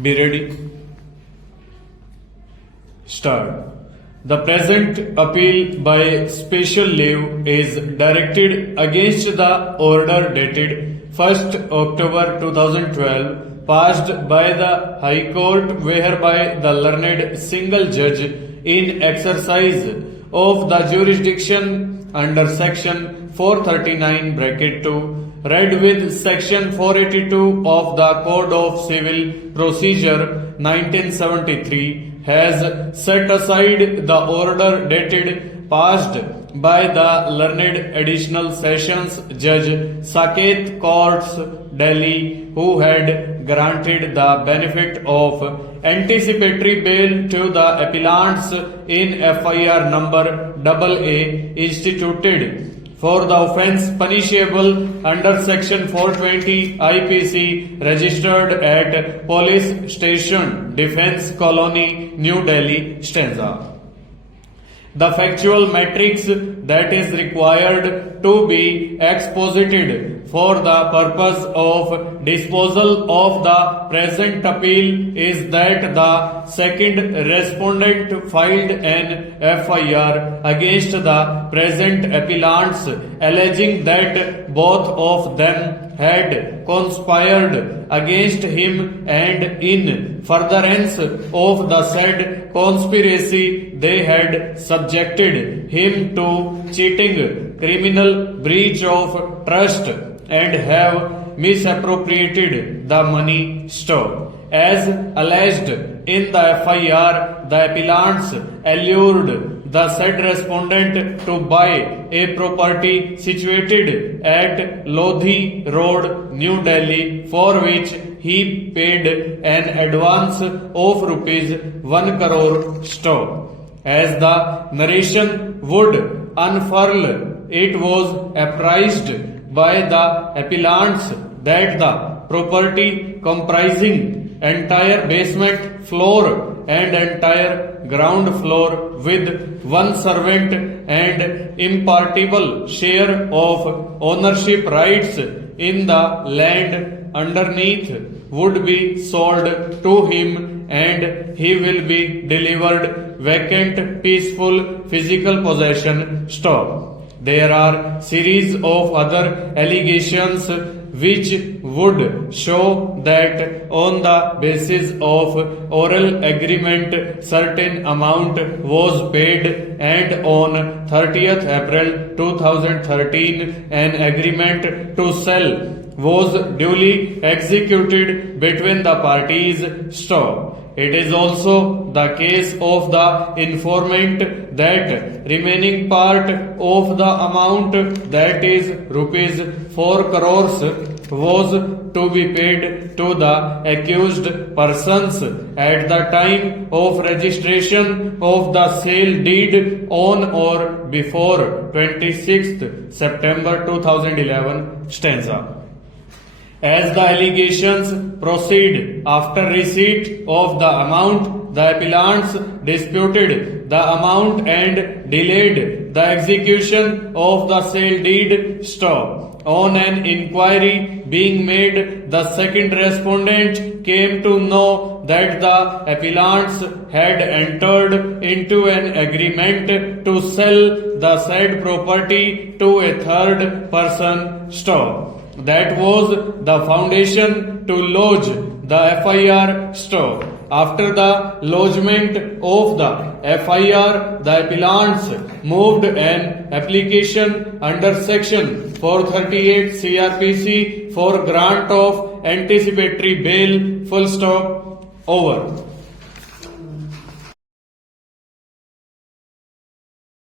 Be ready. Start. The present appeal by special leave is directed against the order dated 1st October 2012 passed by the High Court whereby the learned single judge in exercise of the jurisdiction under section 439 bracket 2 read with section 482 of the Code of Civil Procedure 1973 has set aside the order dated passed by the learned additional sessions judge Saket Courts Delhi, who had granted the benefit of anticipatory bail to the appellants in FIR number AA instituted for the offence punishable under section 420 IPC registered at Police Station Defence Colony, New Delhi, stanza. The factual matrix that is required to be exposited for the purpose of disposal of the present appeal is that the second respondent filed an FIR against the present appellants alleging that both of them had conspired against him and in furtherance of the said conspiracy they had subjected him to cheating, criminal breach of trust and have misappropriated the money stock. As alleged in the FIR, the appellants allured the said respondent to buy a property situated at Lodhi Road, New Delhi, for which he paid an advance of rupees 1 crore stock. As the narration would unfurl, it was apprised by the appellants that the property comprising entire basement floor and entire ground floor with one servant and impartible share of ownership rights in the land underneath would be sold to him and he will be delivered vacant, peaceful, physical possession stock. There are series of other allegations which would show that on the basis of oral agreement certain amount was paid and on 30th April 2013 an agreement to sell was duly executed between the parties stock. It is also the case of the informant that remaining part of the amount, that is rupees 4 crores, was to be paid to the accused persons at the time of registration of the sale deed on or before 26th September 2011 stanza. As the allegations proceed after receipt of the amount, the appellants disputed the amount and delayed the execution of the sale deed stock. On an inquiry being made, the second respondent came to know that the appellants had entered into an agreement to sell the said property to a third person stock. That was the foundation to lodge the FIR stock. After the lodgement of the FIR, the appellants moved an application under section 438 CRPC for grant of anticipatory bail. Full stop. Over.